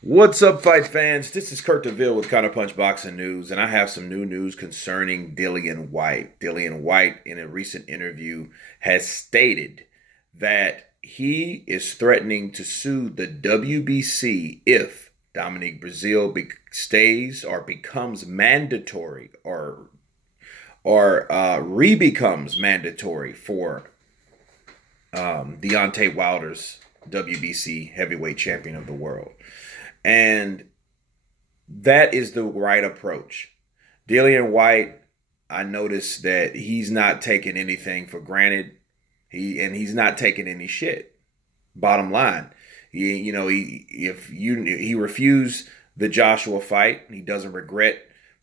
What's up, fight fans? This is Kurt DeVille with Counterpunch Boxing News, and I have some new news concerning Dillian Whyte. Dillian Whyte, in a recent interview, has stated that he is threatening to sue the WBC if Dominique Brazil stays or becomes mandatory or re-becomes mandatory for Deontay Wilder's WBC heavyweight champion of the world. And that is the right approach. Dillian Whyte, I noticed that he's not taking anything for granted. He's not taking any shit. Bottom line, he refused the Joshua fight. He doesn't regret,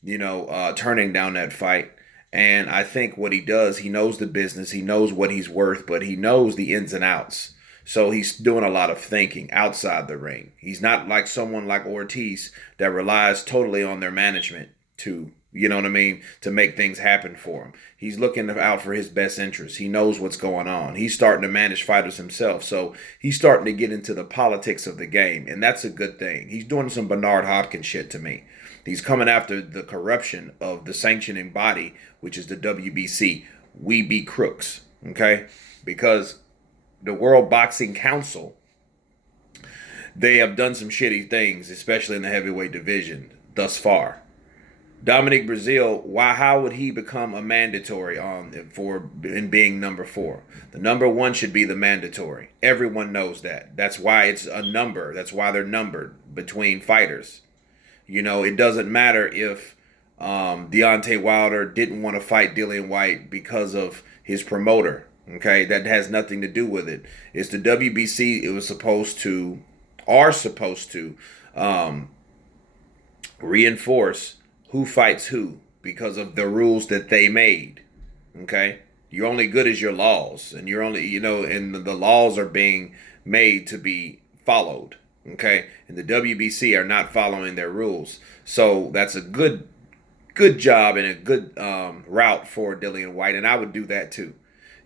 turning down that fight. And I think what he does, he knows the business, he knows what he's worth, but he knows the ins and outs. So he's doing a lot of thinking outside the ring. He's not like someone like Ortiz that relies totally on their management to, to make things happen for him. He's looking out for his best interests. He knows what's going on. He's starting to manage fighters himself. So he's starting to get into the politics of the game, and that's a good thing. He's doing some Bernard Hopkins shit to me. He's coming after the corruption of the sanctioning body, which is the WBC. We be crooks, okay? Because the World Boxing Council, they have done some shitty things, especially in the heavyweight division thus far. Dominique Brazil, how would he become a mandatory in being number 4? The number 1 should be the mandatory. Everyone knows that. That's why it's a number. That's why they're numbered between fighters. It doesn't matter if Deontay Wilder didn't want to fight Dillian Whyte because of his promoter. Okay, that has nothing to do with it. It's the WBC. It was supposed to reinforce who fights who because of the rules that they made. Okay, you're only good as your laws, and you're only and the laws are being made to be followed. Okay, and the WBC are not following their rules, so that's a good job and a good route for Dillian Whyte, and I would do that too.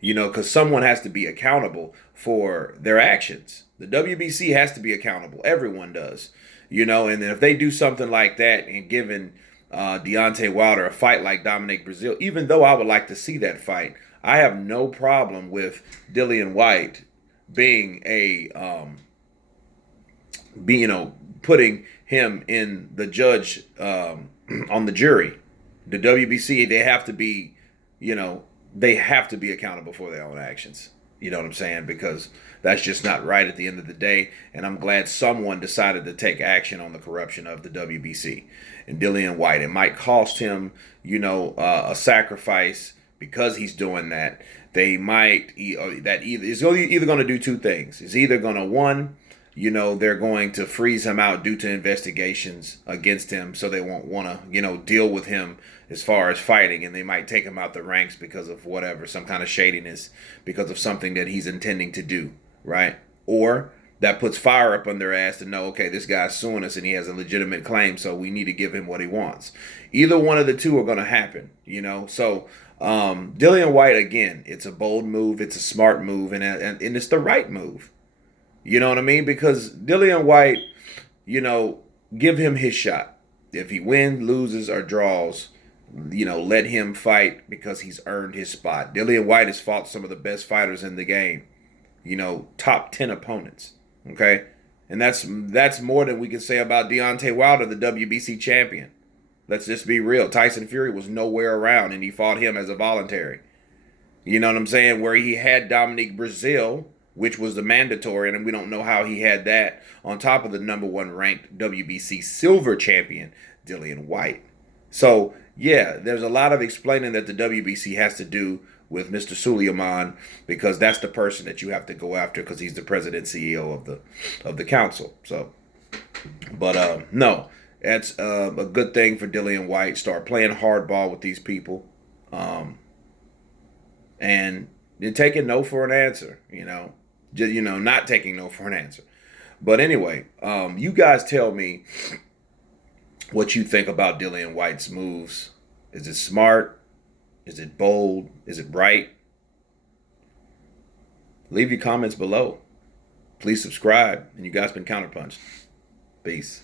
Because someone has to be accountable for their actions. The WBC has to be accountable. Everyone does. And then if they do something like that and giving Deontay Wilder a fight like Dominique Brazil, even though I would like to see that fight, I have no problem with Dillian Whyte being putting him in the judge on the jury. The WBC, they have to be, they have to be accountable for their own actions. You know what I'm saying? Because that's just not right at the end of the day. And I'm glad someone decided to take action on the corruption of the WBC and Dillian Whyte. It might cost him, a sacrifice because he's doing that. They might it's either going to do two things. It's either going to, one, they're going to freeze him out due to investigations against him, so they won't want to, deal with him as far as fighting, and they might take him out the ranks because of whatever, some kind of shadiness, because of something that he's intending to do, right? Or that puts fire up on their ass to know, okay, this guy's suing us and he has a legitimate claim, so we need to give him what he wants. Either one of the two are going to happen, So Dillian Whyte, again, it's a bold move, it's a smart move, and it's the right move. You know what I mean? Because Dillian Whyte, give him his shot. If he wins, loses, or draws, let him fight because he's earned his spot. Dillian Whyte has fought some of the best fighters in the game. Top 10 opponents. Okay? And that's more than we can say about Deontay Wilder, the WBC champion. Let's just be real. Tyson Fury was nowhere around, and he fought him as a voluntary. You know what I'm saying? Where he had Dominique Brazil, which was the mandatory, and we don't know how he had that, on top of the number 1 ranked WBC silver champion, Dillian Whyte. So, yeah, there's a lot of explaining that the WBC has to do with Mr. Suleiman, because that's the person that you have to go after because he's the president CEO of the council. So, but no, that's a good thing for Dillian Whyte. Start playing hardball with these people, and then taking no for an answer. Not taking no for an answer. But anyway, you guys tell me what you think about Dillian Whyte's moves. Is it smart? Is it bold? Is it right? Leave your comments below. Please subscribe. And you guys been counterpunched. Peace. Peace.